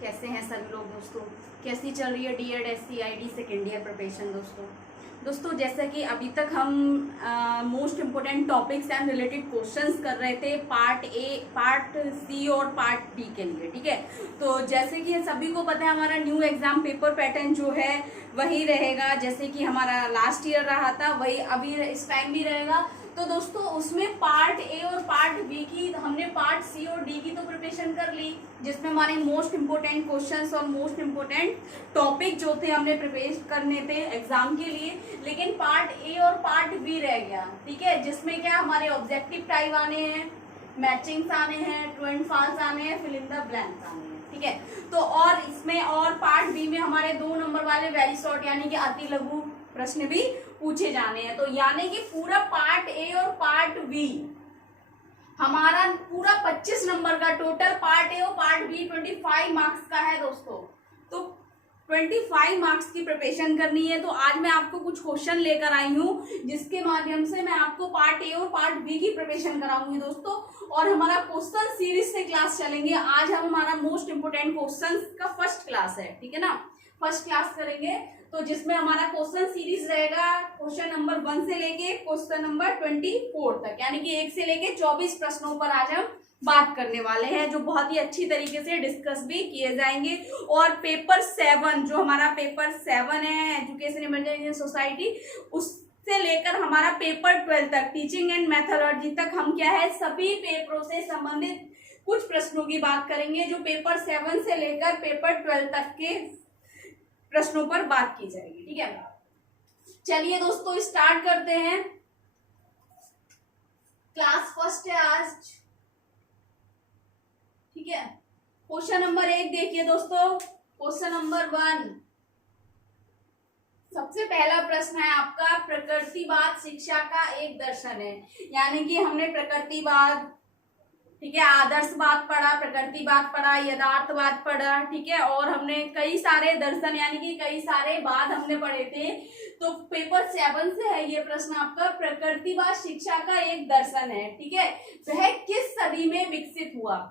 कैसे हैं सभी लोग दोस्तों। कैसी चल रही है DEd SCID second year preparation दोस्तों जैसा कि अभी तक हम most important topics and related questions कर रहे थे पार्ट ए, पार्ट सी और पार्ट डी के लिए। ठीक है, तो जैसे कि सभी को पता है हमारा न्यू एग्जाम पेपर पैटर्न जो है वही रहेगा जैसे कि हमारा लास्ट ईयर रहा था, वही अभी इस टाइम भी रहेगा। तो दोस्तों उसमें पार्ट ए और पार्ट बी की, हमने पार्ट सी और डी की तो प्रिपरेशन कर ली, जिसमें हमारे मोस्ट इम्पोर्टेंट क्वेश्चंस और मोस्ट इम्पोर्टेंट टॉपिक जो थे हमने प्रिपेयर करने थे एग्जाम के लिए। लेकिन पार्ट ए और पार्ट बी रह गया। ठीक है, जिसमें क्या हमारे ऑब्जेक्टिव टाइप आने हैं, मैचिंग्स आने हैं, ट्रू एंड फॉल्स आने हैं, फिल इन द ब्लैंक्स आने हैं। ठीक है, तो और इसमें और पार्ट बी में हमारे 2 नंबर वाले वेरी शॉर्ट यानी कि अति लघु प्रश्न भी पूछे जाने हैं। तो यानी कि पूरा पार्ट ए और पार्ट बी हमारा पूरा 25 नंबर का टोटल पार्ट ए और पार्ट बी 25 मार्क्स का है दोस्तों। तो 25 मार्क्स की प्रिपरेशन करनी है। तो आज मैं आपको कुछ क्वेश्चन लेकर आई हूँ जिसके माध्यम से मैं आपको पार्ट ए और पार्ट बी की प्रिपरेशन कराऊंगी दोस्तों। और हमारा क्वेश्चन सीरीज से क्लास चलेंगे। आज हम हमारा मोस्ट इंपोर्टेंट क्वेश्चन का फर्स्ट क्लास है। ठीक है ना, फर्स्ट क्लास करेंगे तो जिसमें हमारा क्वेश्चन सीरीज रहेगा क्वेश्चन नंबर 1 से लेके क्वेश्चन नंबर 24 तक, यानी कि 1 से लेके 24 प्रश्नों पर आज हम बात करने वाले हैं, जो बहुत ही अच्छी तरीके से डिस्कस भी किए जाएंगे। और पेपर 7 जो हमारा पेपर 7 है एजुकेशन इमरजेंसी सोसाइटी, उससे लेकर हमारा पेपर 12 तक टीचिंग एंड मेथोडोलॉजी तक हम क्या है सभी पेपरों से संबंधित कुछ प्रश्नों की बात करेंगे, जो पेपर 7 से लेकर पेपर 12 तक के प्रश्नों पर बात की जाएगी। ठीक है, चलिए दोस्तों स्टार्ट करते हैं। क्लास फर्स्ट है आज। ठीक है, क्वेश्चन नंबर 1 देखिए दोस्तों। क्वेश्चन नंबर 1 सबसे पहला प्रश्न है आपका, प्रकृतिवाद शिक्षा का एक दर्शन है। यानी कि हमने प्रकृतिवाद, ठीक है, आदर्शवाद पढ़ा, प्रकृतिवाद पढ़ा, यथार्थवाद पढ़ा। ठीक है, और हमने कई सारे दर्शन यानी कि कई सारे वाद हमने पढ़े थे। तो पेपर 7 से है ये प्रश्न आपका, प्रकृतिवाद शिक्षा का एक दर्शन है। ठीक है, वह किस सदी में विकसित हुआ।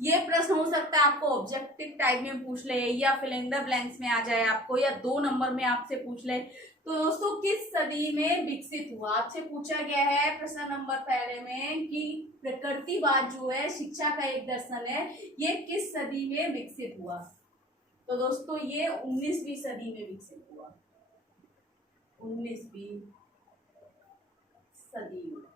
ये प्रश्न हो सकता है आपको ऑब्जेक्टिव टाइप में पूछ ले, या फिल इन द ब्लैंक्स में आ जाए आपको, या 2 नंबर में आपसे पूछ ले। तो दोस्तों किस सदी में विकसित हुआ आपसे पूछा गया है प्रश्न नंबर पहले में कि प्रकृतिवाद जो है शिक्षा का एक दर्शन है, ये किस सदी में विकसित हुआ। तो दोस्तों ये 19वीं सदी में विकसित हुआ, 19वीं सदी में।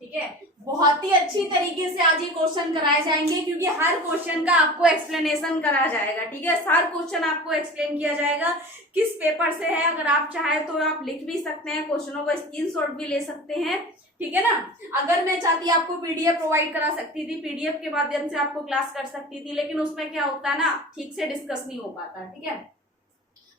ठीक है, बहुत ही अच्छी तरीके से आज ये क्वेश्चन कराए जाएंगे, क्योंकि हर क्वेश्चन का आपको एक्सप्लेनेशन करा जाएगा। ठीक है, हर क्वेश्चन आपको एक्सप्लेन किया जाएगा किस पेपर से है। अगर आप चाहे तो आप लिख भी सकते हैं, क्वेश्चनों को स्क्रीनशॉट भी ले सकते हैं। ठीक है ना, अगर मैं चाहती आपको PDF प्रोवाइड करा सकती थी, PDF के माध्यम से आपको क्लास कर सकती थी, लेकिन उसमें क्या होता है ना, ठीक से डिस्कस नहीं हो पाता। ठीक है,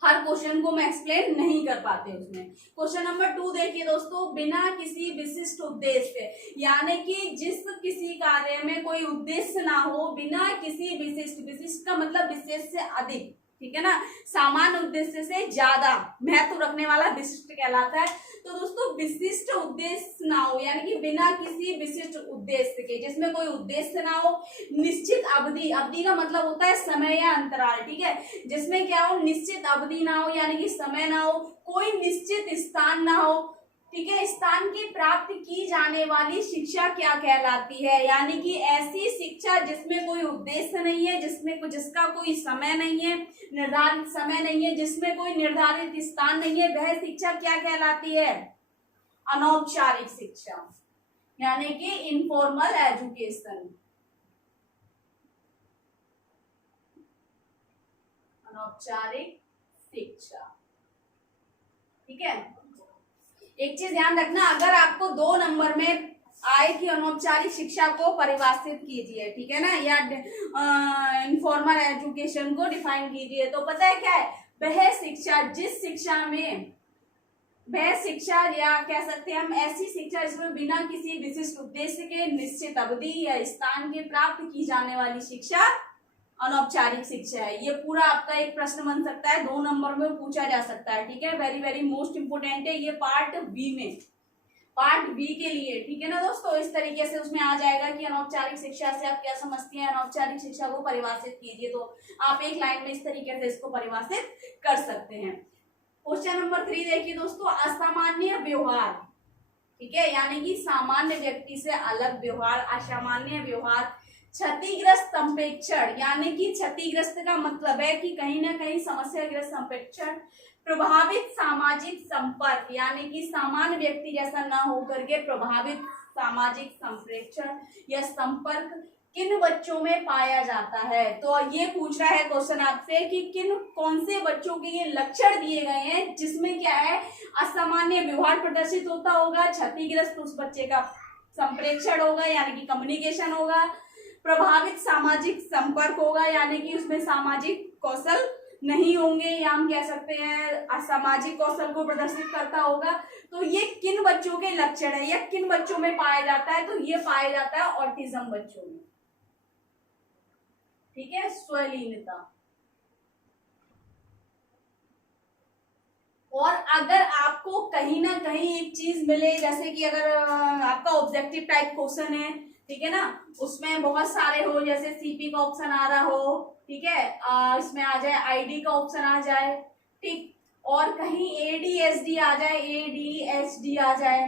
हर क्वेश्चन को मैं एक्सप्लेन नहीं कर पाते उसमें। क्वेश्चन नंबर 2 देखिए दोस्तों, बिना किसी विशिष्ट उद्देश्य, यानी कि जिस किसी कार्य में कोई उद्देश्य ना हो, बिना किसी विशिष्ट, विशिष्ट का मतलब विशेष से अधिक, ठीक है ना, सामान्य उद्देश्य से ज्यादा महत्व रखने वाला विशिष्ट कहलाता है। तो दोस्तों विशिष्ट उद्देश्य ना हो, यानी कि बिना किसी विशिष्ट उद्देश्य के, जिसमें कोई उद्देश्य ना हो, निश्चित अवधि, अवधि का मतलब होता है समय या अंतराल। ठीक है, जिसमें क्या हो, निश्चित अवधि ना हो यानी कि समय ना हो, कोई निश्चित स्थान ना हो। ठीक है, स्थान की प्राप्त की जाने वाली शिक्षा क्या कहलाती है, यानी कि ऐसी शिक्षा जिसमें कोई उद्देश्य नहीं है, जिसका कोई समय नहीं है, निर्धारित समय नहीं है, जिसमें कोई निर्धारित स्थान नहीं है, वह शिक्षा क्या कहलाती है, अनौपचारिक शिक्षा, यानी कि इनफॉर्मल एजुकेशन। अनौपचारिक शिक्षा। ठीक है, एक चीज ध्यान रखना, अगर आपको 2 नंबर में आए कि अनौपचारिक शिक्षा को परिभाषित कीजिए, ठीक है ना, या इनफॉर्मल एजुकेशन को डिफाइन कीजिए, तो पता है क्या है, वह शिक्षा जिस शिक्षा में, वह शिक्षा या कह सकते हैं हम ऐसी शिक्षा जिसमें बिना किसी विशिष्ट उद्देश्य के निश्चित अवधि या स्थान के प्राप्त की जाने वाली शिक्षा अनौपचारिक शिक्षा है। ये पूरा आपका एक प्रश्न बन सकता है, 2 नंबर में पूछा जा सकता है। ठीक है, वेरी वेरी मोस्ट इंपोर्टेंट है ये पार्ट बी में। पार्ट बी के लिए, ठीक है ना दोस्तों। इस तरीके से उसमें आ जाएगा कि अनौपचारिक शिक्षा से आप क्या समझती हैं, अनौपचारिक शिक्षा को परिभाषित कीजिए। तो आप एक लाइन में इस तरीके से इसको परिभाषित कर सकते हैं। क्वेश्चन नंबर 3 देखिए दोस्तों, असामान्य व्यवहार, ठीक है, यानी कि सामान्य व्यक्ति से अलग व्यवहार, असामान्य व्यवहार, क्षतिग्रस्त संप्रेक्षण, यानी कि क्षतिग्रस्त का मतलब है कि कहीं ना कहीं समस्याग्रस्त संप्रेक्षण, प्रभावित सामाजिक संपर्क, यानी कि सामान्य व्यक्ति जैसा ना होकर के प्रभावित सामाजिक संप्रेक्षण या संपर्क किन बच्चों में पाया जाता है। तो ये पूछ रहा है क्वेश्चन आपसे कि किन कौन से बच्चों के ये लक्षण दिए गए हैं जिसमें क्या है, असामान्य व्यवहार प्रदर्शित होता होगा, क्षतिग्रस्त उस बच्चे का संप्रेक्षण होगा यानी कि कम्युनिकेशन होगा, प्रभावित सामाजिक संपर्क होगा यानी कि उसमें सामाजिक कौशल नहीं होंगे, या हम कह सकते हैं असामाजिक कौशल को प्रदर्शित करता होगा। तो ये किन बच्चों के लक्षण है या किन बच्चों में पाया जाता है, तो ये पाया जाता है ऑटिज्म बच्चों में, ठीक है, स्वलीनता। और अगर आपको कहीं ना कहीं एक चीज मिले, जैसे कि अगर आपका ऑब्जेक्टिव टाइप क्वेश्चन है, ठीक है ना, उसमें बहुत सारे हो, जैसे सीपी का ऑप्शन आ रहा हो, ठीक है, इसमें आ जाए आईडी का ऑप्शन आ जाए, ठीक, और कहीं एडीएसडी आ जाए, एडीएसडी आ जाए,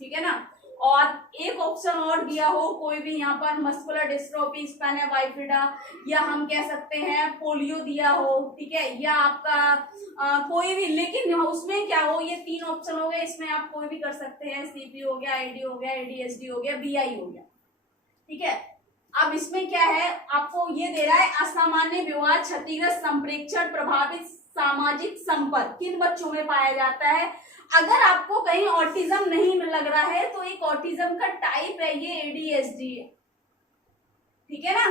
ठीक है ना, और एक ऑप्शन और दिया हो कोई भी यहाँ पर मस्कुलर डिस्ट्रोफी, स्पाइना बाइफिडा, या हम कह सकते हैं पोलियो दिया हो, ठीक है, या आपका कोई भी, लेकिन उसमें क्या हो, ये 3 ऑप्शन हो गए, इसमें आप कोई भी कर सकते हैं, सीपी हो गया, आईडी हो गया, एडीएसडी हो गया, बीआई हो गया, ठीक है। अब इसमें क्या है, आपको ये दे रहा है असामान्य व्यवहार, क्षतिग्रस्त संप्रेक्षण, प्रभावित सामाजिक संपर्क किन बच्चों में पाया जाता है। अगर आपको कहीं ऑटिज्म नहीं लग रहा है तो एक ऑटिज्म का टाइप है ये एडीएसडी, ठीक है ना,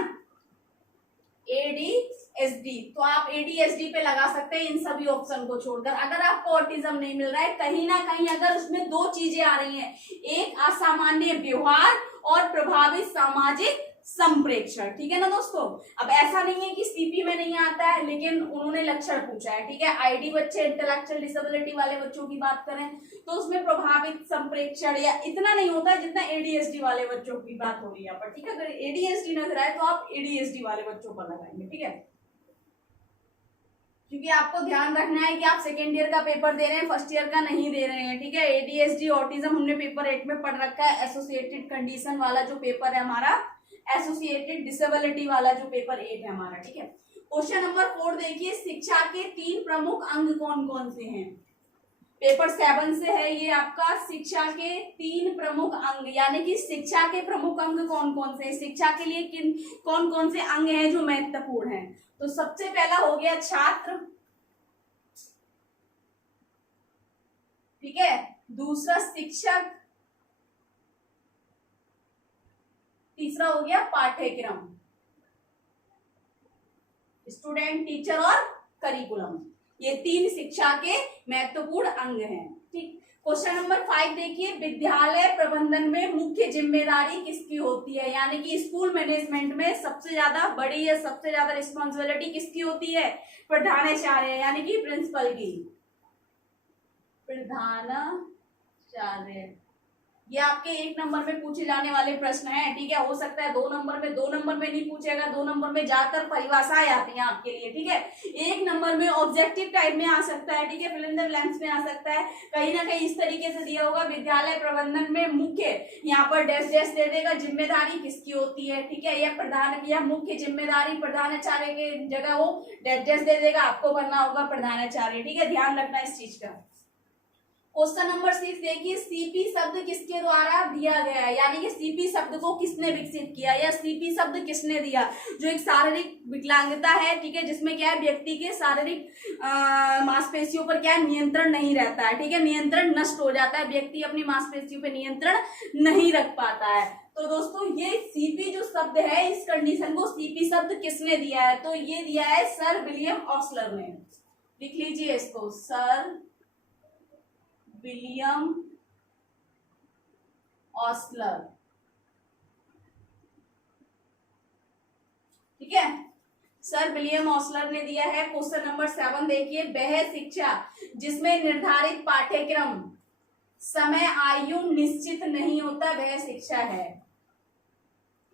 एडीएसडी, तो आप एडीएसडी पे लगा सकते हैं इन सभी ऑप्शन को छोड़कर। अगर आपको ऑटिज्म नहीं मिल रहा है, कहीं ना कहीं अगर उसमें 2 चीजें आ रही हैं, एक असामान्य व्यवहार और प्रभावित सामाजिक संप्रेक्षण, ठीक है ना दोस्तों। अब ऐसा नहीं है कि सीपी में नहीं आता है, लेकिन उन्होंने लक्षण पूछा है, ठीक है। आईडी बच्चे, इंटेलेक्चुअल डिसेबिलिटी वाले बच्चों की बात करें तो उसमें प्रभावित संप्रेक्षण या इतना नहीं होता है जितना एडीएसडी वाले बच्चों की बात हो रही है यहाँ पर, ठीक है। अगर एडीएसडी नजर आए तो आप एडीएसडी वाले बच्चों पर लगाएंगे, ठीक है, क्योंकि आपको ध्यान रखना है कि आप सेकेंड ईयर का पेपर दे रहे हैं, फर्स्ट ईयर का नहीं दे रहे हैं, ठीक है। एडीएसडी ऑटिज्म हमने पेपर 8 में पढ़ रखा है, एसोसिएटेड कंडीशन वाला जो पेपर है हमारा, एसोसिएटेड डिसेबिलिटी वाला जो पेपर 8 है हमारा, ठीक है। क्वेश्चन नंबर 4 देखिए, शिक्षा के 3 प्रमुख अंग कौन कौन से हैं। पेपर 7 से है ये आपका, शिक्षा के 3 प्रमुख अंग, यानी कि शिक्षा के प्रमुख अंग कौन कौन से हैं, शिक्षा के लिए किन कौन कौन से अंग हैं जो महत्वपूर्ण हैं। तो सबसे पहला हो गया छात्र, ठीक है, दूसरा शिक्षक, तीसरा हो गया पाठ्यक्रम, स्टूडेंट, टीचर और करिकुलम। ये 3 शिक्षा के महत्वपूर्ण अंग हैं, ठीक। क्वेश्चन नंबर 5 देखिए, विद्यालय प्रबंधन में मुख्य जिम्मेदारी किसकी होती है, यानी कि स्कूल मैनेजमेंट में सबसे ज्यादा बड़ी या सबसे ज्यादा रिस्पॉन्सिबिलिटी किसकी होती है, प्रधानाचार्य यानी कि प्रिंसिपल की, प्रधानाचार्य। ये आपके 1 नंबर में पूछे जाने वाले प्रश्न है, ठीक है। हो सकता है 2 नंबर में, 2 नंबर में नहीं पूछेगा, 2 नंबर में ज्यादातर परिभाषाएं आती हैं आपके लिए, ठीक है। 1 नंबर में ऑब्जेक्टिव टाइप में आ सकता है, ठीक है, फिल इन द ब्लैंक्स में आ सकता है, कहीं ना कहीं इस तरीके से दिया होगा, विद्यालय प्रबंधन में मुख्य, यहाँ पर डैश डैश दे देगा, जिम्मेदारी किसकी होती है, ठीक है, यह प्रधान या मुख्य जिम्मेदारी प्रधानाचार्य के जगह वो डैश डैश दे देगा, आपको बनना होगा प्रधानाचार्य, ठीक है, ध्यान रखना इस चीज का। क्वेश्चन नंबर 6 देखिए, सीपी शब्द किसके द्वारा दिया गया है, यानी कि सीपी शब्द को किसने विकसित किया या सीपी शब्द किसने दिया। जो एक शारीरिक विकलांगता है, ठीक है, जिसमें क्या है, व्यक्ति के शारीरिक मांसपेशियों पर क्या है, नियंत्रण नहीं रहता है, ठीक है, नियंत्रण नष्ट हो जाता है, व्यक्ति अपनी मांसपेशियों पर नियंत्रण नहीं रख पाता है। तो दोस्तों ये सीपी जो शब्द है, इस कंडीशन को सीपी शब्द किसने दिया है, तो ये दिया है सर विलियम ऑस्लर ने। लिख लीजिए इसको, सर विलियम ऑस्लर, ठीक है, सर विलियम ऑस्लर ने दिया है। क्वेश्चन नंबर 7 देखिए, वह शिक्षा जिसमें निर्धारित पाठ्यक्रम समय आयु निश्चित नहीं होता वह शिक्षा है।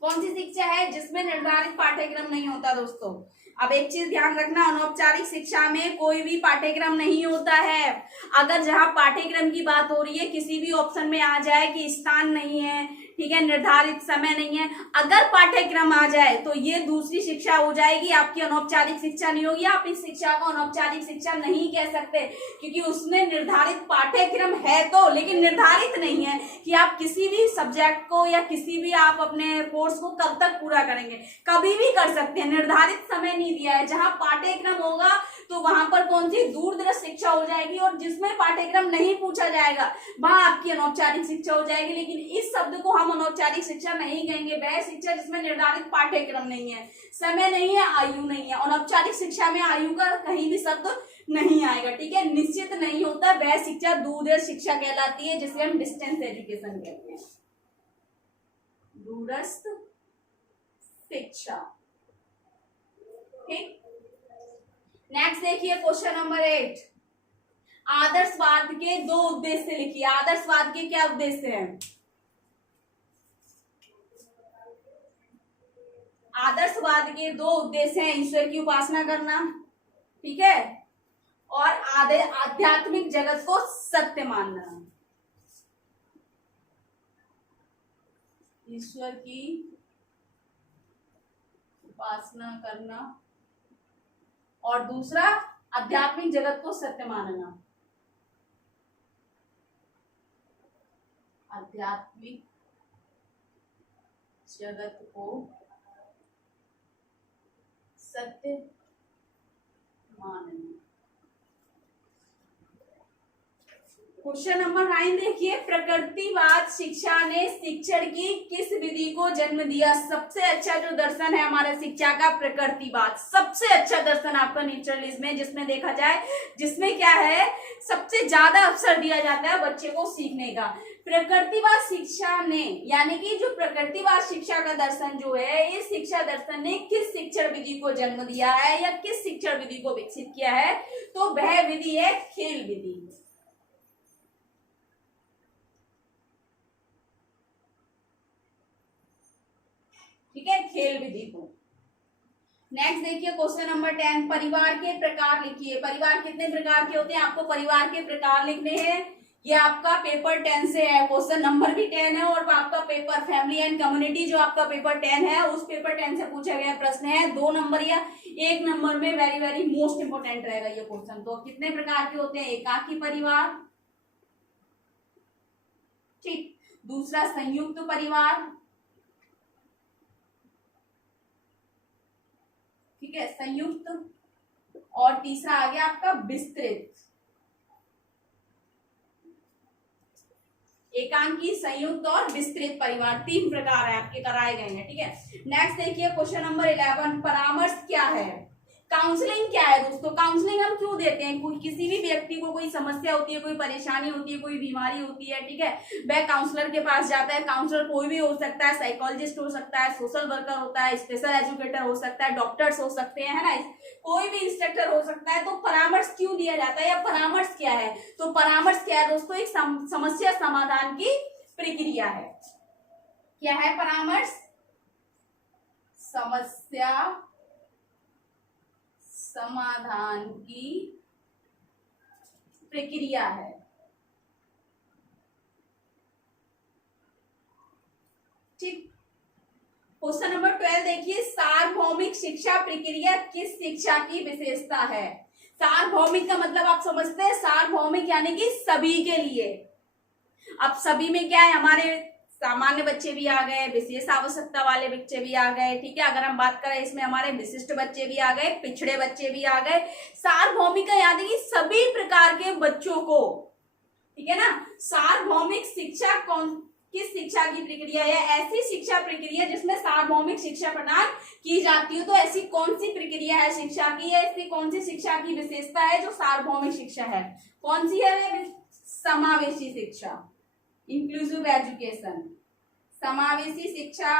कौन सी शिक्षा है? जिसमें निर्धारित पाठ्यक्रम नहीं होता दोस्तों। अब एक चीज ध्यान रखना, अनौपचारिक शिक्षा में कोई भी पाठ्यक्रम नहीं होता है। अगर जहां पाठ्यक्रम की बात हो रही है, किसी भी ऑप्शन में आ जाए कि स्थान नहीं है, ठीक है, निर्धारित समय नहीं है, अगर पाठ्यक्रम आ जाए तो ये दूसरी शिक्षा हो जाएगी, आपकी अनौपचारिक शिक्षा नहीं होगी। आप इस शिक्षा को अनौपचारिक शिक्षा नहीं कह सकते, क्योंकि उसमें निर्धारित पाठ्यक्रम है तो, लेकिन निर्धारित नहीं है कि आप किसी भी सब्जेक्ट को या किसी भी आप अपने कोर्स को कब तक पूरा करेंगे। कभी भी कर सकते हैं, निर्धारित समय नहीं दिया है। जहां पाठ्यक्रम होगा तो वहां पर कौन सी दूरदर्श शिक्षा हो जाएगी, और जिसमें पाठ्यक्रम नहीं पूछा जाएगा वहां आपकी अनौपचारिक शिक्षा हो जाएगी। लेकिन इस शब्द को हम अनौपचारिक शिक्षा नहीं कहेंगे, वह शिक्षा जिसमें निर्धारित पाठ्यक्रम नहीं है, समय नहीं है, आयु नहीं है। अनौपचारिक शिक्षा में आयु का कहीं भी शब्द नहीं आएगा, ठीक है। निश्चित नहीं होता वह शिक्षा दूरदर्श शिक्षा कहलाती है, जिसे हम डिस्टेंस एजुकेशन कहते हैं, दूरस्थ शिक्षा। ठीक, नेक्स्ट देखिए क्वेश्चन नंबर 8। आदर्शवाद के दो उद्देश्य लिखिए। आदर्शवाद के क्या उद्देश्य हैं? आदर्शवाद के दो उद्देश्य हैं, ईश्वर की उपासना करना, ठीक है, और आध्यात्मिक जगत को सत्य मानना। ईश्वर की उपासना करना और दूसरा आध्यात्मिक जगत को सत्य मानना। आध्यात्मिक जगत को सत्य मानना। क्वेश्चन नंबर 9 देखिए, प्रकृतिवाद शिक्षा ने शिक्षण की किस विधि को जन्म दिया? सबसे अच्छा जो दर्शन है हमारे शिक्षा का, प्रकृतिवाद सबसे अच्छा दर्शन आपका नेचरलिज्म में, जिसमें देखा जाए, जिसमें क्या है, सबसे ज्यादा अवसर दिया जाता है बच्चे को सीखने का। प्रकृतिवाद शिक्षा ने, यानी कि जो प्रकृतिवाद शिक्षा का दर्शन जो है, इस शिक्षा दर्शन ने किस शिक्षण विधि को जन्म दिया है या किस शिक्षण विधि को विकसित किया है? तो वह विधि है खेल विधि। ठीक है, खेल विधि को। नेक्स्ट देखिए क्वेश्चन नंबर 10, परिवार के प्रकार लिखिए। परिवार कितने प्रकार के होते हैं? आपको परिवार के प्रकार लिखने हैं। ये आपका पेपर 10 से है, क्वेश्चन नंबर भी 10 है, और आपका पेपर फैमिली एंड कम्युनिटी जो आपका पेपर 10 है, उस पेपर 10 से पूछा गया प्रश्न है। 2 नंबर या 1 नंबर में वेरी वेरी मोस्ट इंपोर्टेंट रहेगा ये क्वेश्चन। तो कितने प्रकार के होते हैं? एकाकी परिवार, ठीक, दूसरा संयुक्त परिवार, ठीक है, संयुक्त, और तीसरा आ गया आपका विस्तृत। एकांकी, संयुक्त और विस्तृत परिवार, 3 प्रकार है आपके, कराए गए हैं, ठीक है। नेक्स्ट देखिए क्वेश्चन नंबर 11, परामर्श क्या है? काउंसलिंग क्या है दोस्तों? काउंसलिंग हम क्यों देते हैं? कोई किसी भी व्यक्ति को कोई समस्या होती है, कोई परेशानी होती है, कोई बीमारी होती है, ठीक है, वह काउंसलर के पास जाता है। काउंसलर कोई भी हो सकता है, साइकोलॉजिस्ट हो सकता है, सोशल वर्कर होता है, स्पेशल एजुकेटर हो सकता है, डॉक्टर्स हो सकते हैं, है ना, कोई भी इंस्ट्रक्टर हो सकता है। तो परामर्श क्यों दिया जाता है या परामर्श क्या है? तो परामर्श क्या है दोस्तों? एक समस्या समाधान की प्रक्रिया है। क्या है परामर्श? समस्या समाधान की प्रक्रिया है। ठीक, क्वेश्चन नंबर 12 देखिए, सार्वभौमिक शिक्षा प्रक्रिया किस शिक्षा की विशेषता है? सार्वभौमिक का मतलब आप समझते हैं, सार्वभौमिक यानी कि सभी के लिए। अब सभी में क्या है, हमारे सामान्य बच्चे भी आ गए, विशेष आवश्यकता वाले बच्चे भी आ गए, ठीक है, अगर हम बात करें इसमें हमारे विशिष्ट बच्चे भी आ गए, पिछड़े बच्चे भी आ गए। सार्वभौमिक यानी कि सभी प्रकार के बच्चों को, ठीक है ना। सार्वभौमिक शिक्षा किस शिक्षा की प्रक्रिया है? ऐसी शिक्षा प्रक्रिया जिसमें सार्वभौमिक शिक्षा प्रदान की जाती हो। तो ऐसी कौन सी प्रक्रिया है शिक्षा की, ऐसी कौन सी शिक्षा की विशेषता है जो सार्वभौमिक शिक्षा है? कौन सी है? समावेशी शिक्षा, इंक्लूसिव एजुकेशन। समावेशी शिक्षा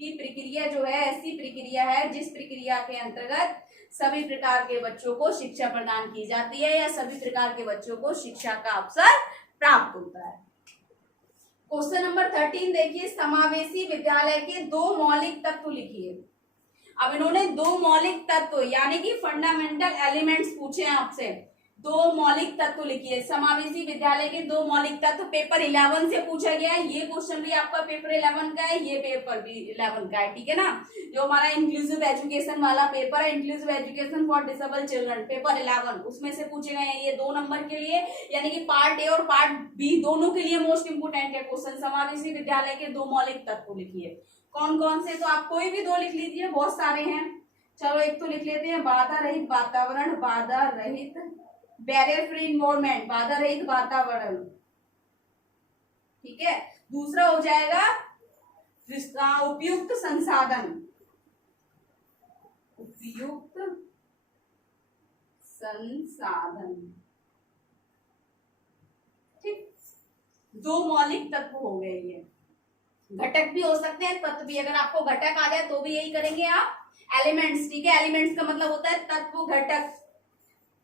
की प्रक्रिया जो है, ऐसी प्रक्रिया है जिस प्रक्रिया के अंतर्गत सभी प्रकार के बच्चों को शिक्षा प्रदान की जाती है या सभी प्रकार के बच्चों को शिक्षा का अवसर प्राप्त होता है। क्वेश्चन नंबर 13 देखिए, समावेशी विद्यालय के 2 मौलिक तत्व लिखिए। अब इन्होंने 2 मौलिक तत्व यानी कि फंडामेंटल एलिमेंट्स पूछे हैं आपसे। 2 मौलिक तत्व लिखिए। समावेशी विद्यालय के 2 मौलिक तत्व पेपर 11 से पूछा गया है। ये क्वेश्चन भी आपका पेपर 11 का है, ये पेपर भी 11 का है, ठीक है ना। जो हमारा इंक्लूसिव एजुकेशन वाला पेपर है, inclusive education for disable children, paper 11, उसमें से पूछे गए हैं ये 2 नंबर के लिए, यानी कि पार्ट ए और पार्ट बी दोनों के लिए मोस्ट इंपोर्टेंट है क्वेश्चन। समावेशी विद्यालय के 2 मौलिक तत्व लिखिए। कौन कौन से, तो आप कोई भी 2 लिख लीजिए, बहुत सारे हैं। चलो एक तो लिख लेते हैं, बाधा रहित वातावरण, बाधा रहित बैरियर फ्री इन्वायरमेंट, बाधा रहित वातावरण, ठीक है। दूसरा हो जाएगा उपयुक्त संसाधन, उपयुक्त संसाधन, ठीक। 2 मौलिक तत्व हो गए ये। घटक भी हो सकते हैं, तत्व भी। अगर आपको घटक आ जाए तो भी यही करेंगे आप, एलिमेंट्स, ठीक है। एलिमेंट्स का मतलब होता है तत्व, घटक।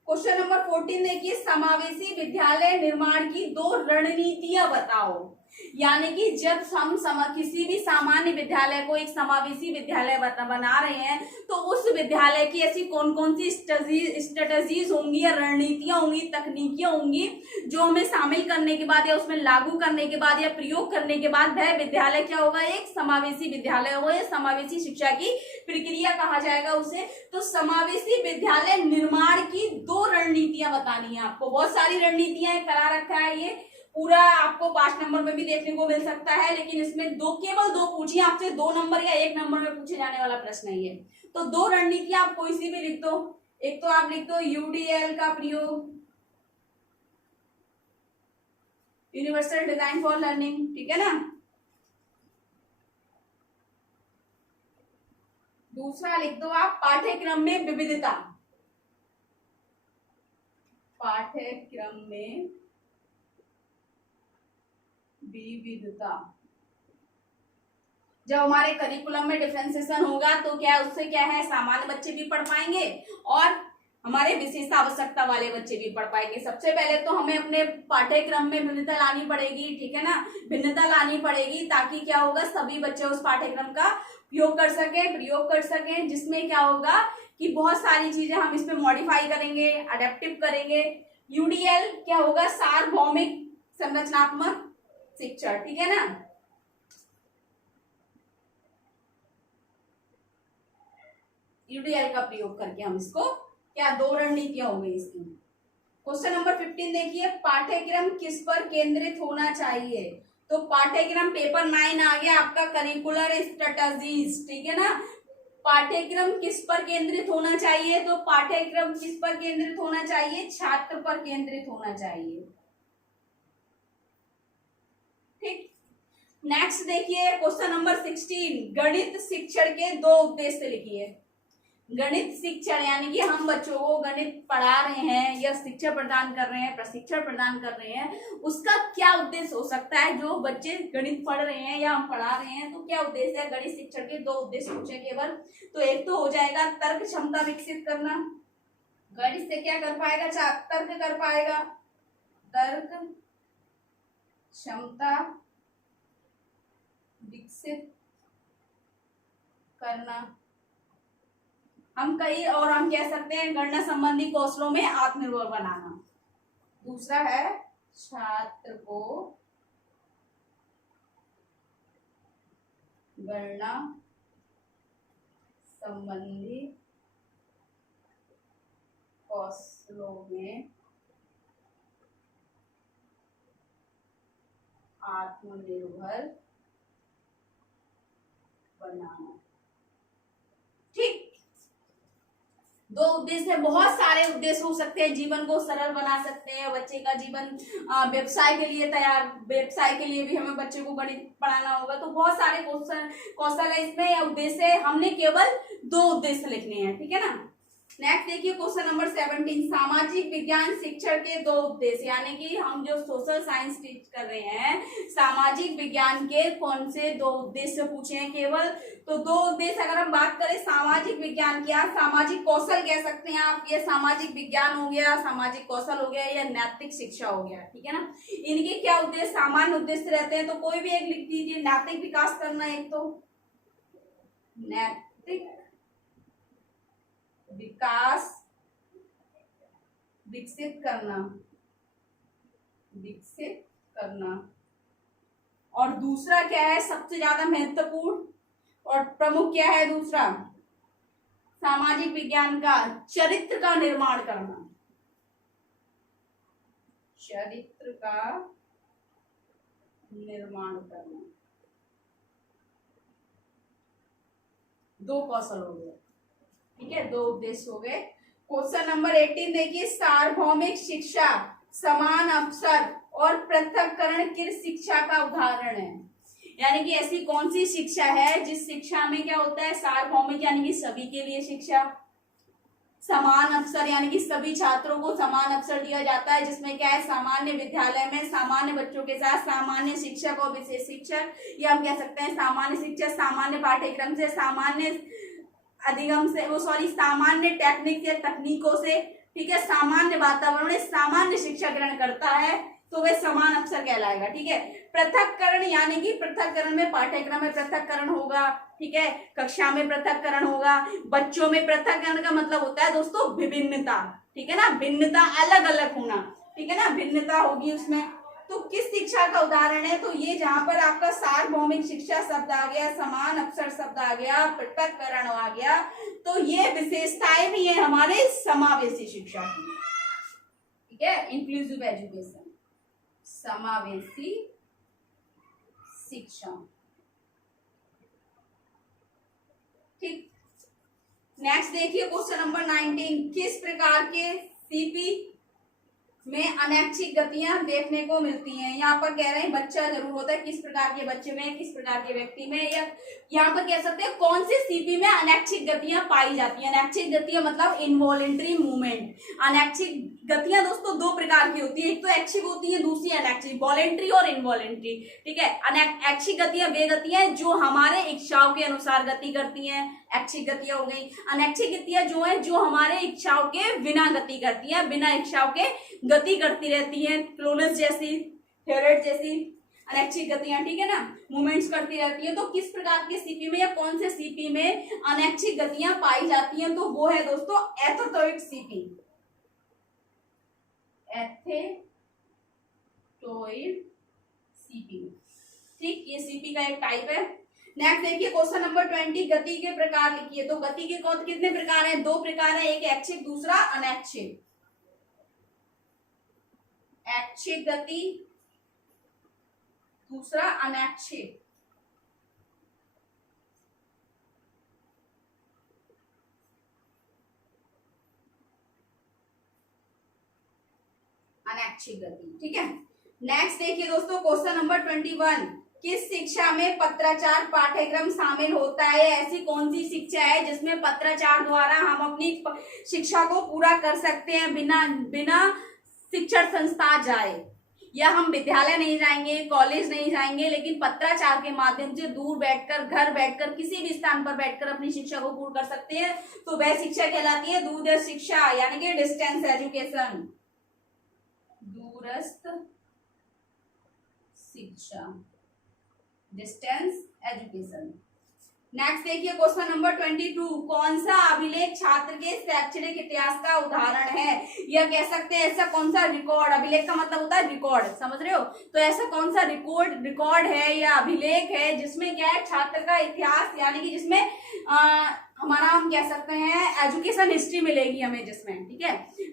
क्वेश्चन नंबर 14 देखिए, समावेशी विद्यालय निर्माण की 2 रणनीतियां बताओ। यानी कि जब हम किसी भी सामान्य विद्यालय को एक समावेशी विद्यालय बना रहे हैं तो उस विद्यालय की ऐसी कौन कौन सी स्ट्रेटजीज होंगी या रणनीतियां होंगी, तकनीकियां होंगी जो हमें शामिल करने के बाद या उसमें लागू करने के बाद या प्रयोग करने के बाद वह विद्यालय क्या होगा, एक समावेशी विद्यालय होगा, या समावेशी शिक्षा की प्रक्रिया कहा जाएगा उसे। तो समावेशी विद्यालय निर्माण की 2 रणनीतियां बतानी है आपको। बहुत सारी रणनीतियां करा रखा है, ये पूरा आपको 5 नंबर में भी देखने को मिल सकता है, लेकिन इसमें केवल 2 पूछिए आपसे, 2 नंबर या 1 नंबर में पूछे जाने वाला प्रश्न है ये। तो 2 रणनीतियां आप कोई सी भी लिख दो। एक तो आप लिख दो यूडीएल का प्रयोग, यूनिवर्सल डिजाइन फॉर लर्निंग, ठीक है ना। दूसरा लिख दो आप पाठ्यक्रम में विविधता, पाठ्यक्रम में विविधता। जब हमारे करिकुलम में डिफरेंशिएशन होगा तो क्या उससे क्या है, सामान्य बच्चे भी पढ़ पाएंगे और हमारे विशेष आवश्यकता वाले बच्चे भी पढ़ पाएंगे। सबसे पहले तो हमें अपने पाठ्यक्रम में भिन्नता लानी पड़ेगी, ठीक है ना, भिन्नता लानी पड़ेगी, ताकि क्या होगा, सभी बच्चे उस पाठ्यक्रम का प्रयोग कर सके, जिसमें क्या होगा कि बहुत सारी चीजें हम इसमें मॉडिफाई करेंगे, अडेप्टिव करेंगे। यूडीएल क्या होगा, सार्वभौमिक संरचनात्मक शिक्षा, ठीक है ना। यूडीएल का प्रयोग करके हम इसको क्या, 2 रणनीतियां हो गई इसकी। क्वेश्चन नंबर 15 देखिए, पाठ्यक्रम किस पर केंद्रित होना चाहिए। तो पाठ्यक्रम पेपर 9 आ गया आपका, करिकुलर स्ट्रेटजीज, ठीक है ना। पाठ्यक्रम किस पर केंद्रित होना चाहिए, तो पाठ्यक्रम किस पर केंद्रित होना चाहिए, छात्र पर केंद्रित होना चाहिए, ठीक। नेक्स्ट देखिए क्वेश्चन नंबर 16, गणित शिक्षण के 2 उद्देश्य लिखिए। गणित शिक्षण यानी कि हम बच्चों को गणित पढ़ा रहे हैं या शिक्षा प्रदान कर रहे हैं, प्रशिक्षण प्रदान कर रहे हैं, उसका क्या उद्देश्य हो सकता है। जो बच्चे गणित पढ़ रहे हैं या हम पढ़ा रहे हैं तो क्या उद्देश्य है, गणित शिक्षण के 2 उद्देश्य पूछे केवल। तो एक तो हो जाएगा तर्क क्षमता विकसित करना, गणित से क्या कर पाएगा, तर्क कर पाएगा, तर्क क्षमता विकसित करना। हम कह सकते हैं गणना संबंधी कौशलों में आत्मनिर्भर बनाना। दूसरा है छात्र को गणना संबंधी कौशलों में आत्मनिर्भर बनाना, ठीक। 2 उद्देश्य, बहुत सारे उद्देश्य हो सकते हैं। जीवन को सरल बना सकते हैं, बच्चे का जीवन व्यवसाय के लिए व्यवसाय के लिए भी हमें बच्चे को गणित पढ़ाना होगा। तो बहुत सारे कौशल है इसमें, या उद्देश्य। हमने केवल 2 उद्देश्य लिखने हैं, ठीक है ना। नेक्स्ट देखिए क्वेश्चन नंबर 17, सामाजिक विज्ञान शिक्षण के दो उद्देश्य, यानी कि हम जो सोशल साइंस टीच कर रहे हैं सामाजिक विज्ञान के कौन से दो उद्देश्य पूछे हैं केवल। तो दो उद्देश्य अगर हम बात करें सामाजिक विज्ञान की, सामाजिक कौशल कह सकते हैं आप, ये सामाजिक विज्ञान हो गया, सामाजिक कौशल हो गया, या नैतिक शिक्षा हो गया, ठीक है ना। इनके क्या उद्देश्य, सामान्य उद्देश्य रहते हैं, तो कोई भी एक लिख दीजिए। नैतिक विकास करना, एक तो नैतिक विकास, विकसित करना, विकसित करना, और दूसरा क्या है सबसे ज्यादा महत्वपूर्ण और प्रमुख क्या है दूसरा, सामाजिक विज्ञान का चरित्र का निर्माण करना, चरित्र का निर्माण करना। दो कौशल हो गए, ठीक है, दो उद्देश्य हो गए। क्वेश्चन नंबर 18 देखिए, सार्वभौमिक शिक्षा, समान अवसर और पृथक्करण किस शिक्षा का उदाहरण है। यानी कि ऐसी कौन सी शिक्षा है जिस शिक्षा में क्या होता है, सार्वभौमिक यानी कि सभी के लिए शिक्षा, समान अवसर यानी कि सभी छात्रों को समान अवसर दिया जाता है, जिसमें क्या है सामान्य विद्यालय में सामान्य बच्चों के साथ सामान्य शिक्षक और विशेष शिक्षक, या हम कह सकते हैं सामान्य शिक्षक सामान्य पाठ्यक्रम से, सामान्य अधिगम से, वो सॉरी सामान्य टेक्निक या तकनीकों से, ठीक है, सामान्य वातावरण में सामान्य शिक्षा ग्रहण करता है, तो वह समान अवसर कहलाएगा, ठीक है। पृथक्करण यानी कि पृथक्करण में पाठ्यक्रम में पृथक्करण होगा, ठीक है, कक्षा में पृथक्करण होगा, बच्चों में पृथक्करण का मतलब होता है दोस्तों विभिन्नता, ठीक है ना, भिन्नता अलग अलग होना, ठीक है ना, भिन्नता होगी उसमें। तो किस शिक्षा का उदाहरण है, तो ये जहां पर आपका सार्वभौमिक शिक्षा शब्द आ गया, समान अवसर शब्द आ गया, पृथक्करण आ गया, तो ये विशेषताएं भी है हमारे समावेशी शिक्षा की, ठीक है, इंक्लूसिव एजुकेशन, समावेशी शिक्षा, ठीक। नेक्स्ट देखिए क्वेश्चन नंबर 19, किस प्रकार के सीपी में अनैच्छिक गतियां देखने को मिलती हैं। यहाँ पर कह रहे हैं बच्चा जरूर होता है, किस प्रकार के बच्चे में, किस प्रकार के व्यक्ति में, या यहाँ पर कह सकते हैं कौन से सीपी में अनैच्छिक गतियां पाई जाती हैं। अनैच्छिक गतियां मतलब इनवॉलेंट्री मूवमेंट। अनैच्छिक गतियां दोस्तों दो प्रकार की होती है, एक तो ऐच्छिक होती है, दूसरी अनैच्छिक, वॉलेंट्री और इनवॉलेंट्री, ठीक है। ऐच्छिक गतियां वे गतियां जो हमारे इच्छाओं के अनुसार गति करती हैं, ऐच्छिक गतियां हो गई। अनैच्छिक गतियां जो है जो हमारे इच्छाओं के बिना गति करती हैं, बिना इच्छाओं के गति करती रहती हैं, क्लोनस जैसी, थेरेट जैसी अनैच्छिक गतियां, ठीक है ना, मूवमेंट्स करती रहती है। तो किस प्रकार के सीपी में या कौन से सीपी में अनैच्छिक गतियां पाई जाती हैं, तो वो है दोस्तों एथोटोइक सीपी, एथेटोइड सीपी, ठीक, ये सीपी का एक टाइप है। नेक्स्ट देखिए क्वेश्चन नंबर 20, गति के प्रकार लिखिए। तो गति के कितने प्रकार हैं, दो प्रकार हैं, एक ऐच्छिक दूसरा अनैच्छिक। ऐच्छिक गति दूसरा अनैच्छिक। अनैच्छिक गति, ठीक है। नेक्स्ट देखिए दोस्तों क्वेश्चन नंबर 21, किस शिक्षा में पत्राचार पाठ्यक्रम शामिल होता है। ऐसी कौन सी शिक्षा है जिसमें पत्राचार द्वारा हम अपनी शिक्षा को पूरा कर सकते हैं, बिना शिक्षण संस्था जाए, या हम विद्यालय नहीं जाएंगे, कॉलेज नहीं जाएंगे, लेकिन पत्राचार के माध्यम से दूर बैठकर, घर बैठकर, किसी भी स्थान पर बैठकर अपनी शिक्षा को पूर्ण कर सकते हैं, तो वह शिक्षा कहलाती है दूरस्थ शिक्षा, यानी कि डिस्टेंस एजुकेशन, दूरस्थ शिक्षा, डिस्टेंस एजुकेशन। नेक्स्ट देखिए क्वेश्चन नंबर 22, कौन सा अभिलेख छात्र के शैक्षणिक इतिहास का उदाहरण है, या कह सकते हैं ऐसा कौन सा रिकॉर्ड, अभिलेख का मतलब होता है रिकॉर्ड, समझ रहे हो, तो ऐसा कौन सा रिकॉर्ड है या अभिलेख है जिसमें क्या है छात्र का इतिहास, यानी कि जिसमें हमारा हम कह सकते हैं एजुकेशन हिस्ट्री मिलेगी हमें जिसमें, ठीक है।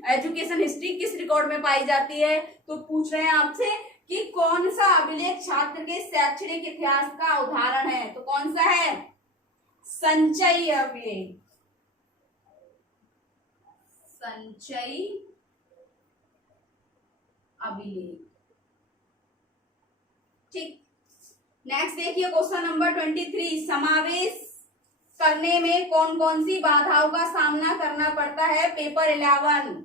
एजुकेशन हिस्ट्री किस रिकॉर्ड में पाई जाती है, तो पूछ रहे हैं आपसे कि कौन सा अभिलेख छात्र के शैक्षणिक इतिहास का उदाहरण है, तो कौन सा है, संचयी अभिलेख, संचयी अभिलेख, ठीक। नेक्स्ट देखिए क्वेश्चन नंबर 23, समावेश करने में कौन कौन सी बाधाओं का सामना करना पड़ता है? पेपर 11।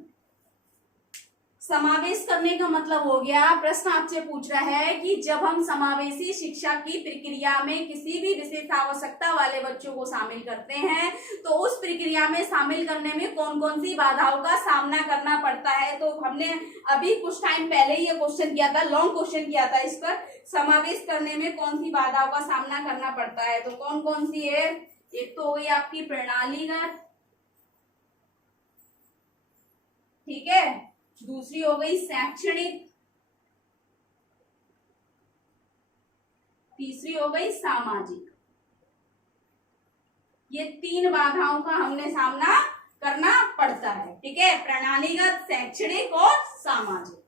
समावेश करने का मतलब हो गया, प्रश्न आपसे पूछ रहा है कि जब हम समावेशी शिक्षा की प्रक्रिया में किसी भी विशेष आवश्यकता वाले बच्चों को शामिल करते हैं तो उस प्रक्रिया में शामिल करने में कौन कौन सी बाधाओं का सामना करना पड़ता है। तो हमने अभी कुछ टाइम पहले ही ये क्वेश्चन किया था, लॉन्ग क्वेश्चन किया था इस पर, समावेश करने में कौन सी बाधाओं का सामना करना पड़ता है। तो कौन कौन सी है? एक तो हो गई आपकी प्रणालीगत, ठीक है, दूसरी हो गई शैक्षणिक, तीसरी हो गई सामाजिक। ये 3 बाधाओं का हमने सामना करना पड़ता है, ठीक है, प्रणालीगत, शैक्षणिक और सामाजिक।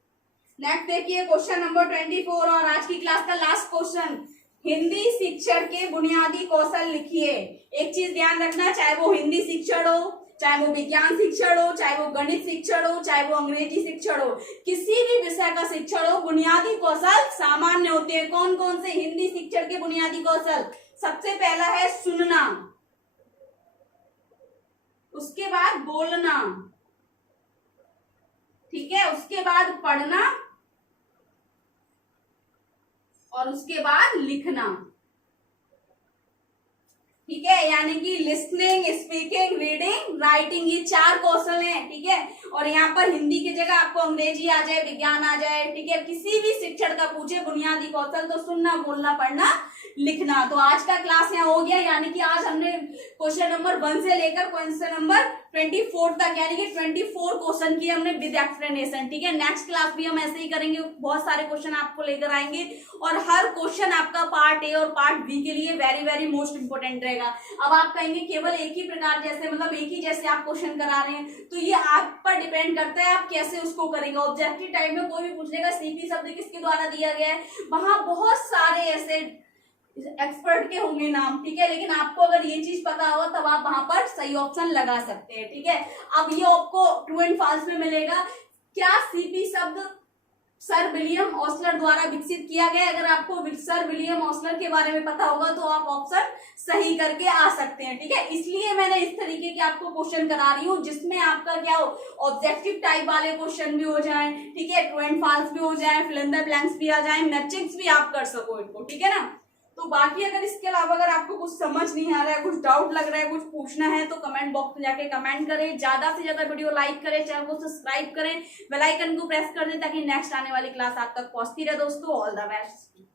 नेक्स्ट देखिए क्वेश्चन नंबर 24 और आज की क्लास का लास्ट क्वेश्चन, हिंदी शिक्षण के बुनियादी कौशल लिखिए। एक चीज ध्यान रखना, चाहे वो हिंदी शिक्षण हो, चाहे वो विज्ञान शिक्षण हो, चाहे वो गणित शिक्षण हो, चाहे वो अंग्रेजी शिक्षण हो, किसी भी विषय का शिक्षण हो, बुनियादी कौशल सामान्य होते हैं। कौन कौन से हिंदी शिक्षण के बुनियादी कौशल? सबसे पहला है सुनना, उसके बाद बोलना, ठीक है, उसके बाद पढ़ना और उसके बाद लिखना, ठीक है, यानी कि लिसनिंग, स्पीकिंग, रीडिंग, राइटिंग, ये 4 कौशल हैं, ठीक है। और यहाँ पर हिंदी की जगह आपको अंग्रेजी आ जाए, विज्ञान आ जाए, ठीक है, किसी भी शिक्षण का पूछे बुनियादी कौशल तो सुनना, बोलना, पढ़ना, लिखना। तो आज का क्लास यहाँ हो गया, यानी कि आज हमने क्वेश्चन नंबर 1 से लेकर क्वेश्चन नंबर 24 तक, यानी कि 24 क्वेश्चन किए हमने विद एक्सप्लेनेशन, ठीक है। नेक्स्ट क्लास भी हम ऐसे ही करेंगे, बहुत सारे क्वेश्चन आपको लेकर आएंगे और हर क्वेश्चन आपका पार्ट ए और पार्ट बी के लिए वेरी वेरी मोस्ट इंपोर्टेंट रहेगा। अब आप कहेंगे केवल एक ही प्रकार जैसे, मतलब एक ही जैसे आप क्वेश्चन करा रहे हैं, तो ये आप पर डिपेंड करता है आप कैसे उसको करेंगे। ऑब्जेक्टिव टाइप में कोई भी पूछेगा सीपी शब्द किसके द्वारा दिया गया है, वहां बहुत सारे ऐसे एक्सपर्ट के होंगे नाम, ठीक है, लेकिन आपको अगर ये चीज पता होगा तब आप वहां पर सही ऑप्शन लगा सकते हैं, ठीक है। अब ये आपको ट्रू एंड फॉल्स में मिलेगा, क्या सीपी शब्द सर विलियम ऑस्लर द्वारा विकसित किया गया। अगर आपको सर विलियम ऑस्लर के बारे में पता होगा तो आप ऑप्शन सही करके आ सकते हैं, ठीक है। इसलिए मैंने इस तरीके के आपको क्वेश्चन करा रही हूँ जिसमें आपका क्या हो, ऑब्जेक्टिव टाइप वाले क्वेश्चन भी हो जाए, ठीक है, ट्रू एंड फॉल्स भी हो जाए, फिल इन द ब्लैंक्स भी आ जाए, मैचिंग्स भी आप कर सको इनको, ठीक है ना। तो बाकी अगर इसके अलावा अगर आपको कुछ समझ नहीं आ रहा है, कुछ डाउट लग रहा है, कुछ पूछना है तो कमेंट बॉक्स में जाके कमेंट करें, ज्यादा से ज्यादा वीडियो लाइक करें, चैनल को सब्सक्राइब करें, बेल आइकन को प्रेस कर दें ताकि नेक्स्ट आने वाली क्लास आप तक पहुंचती रहे। दोस्तों ऑल द बेस्ट।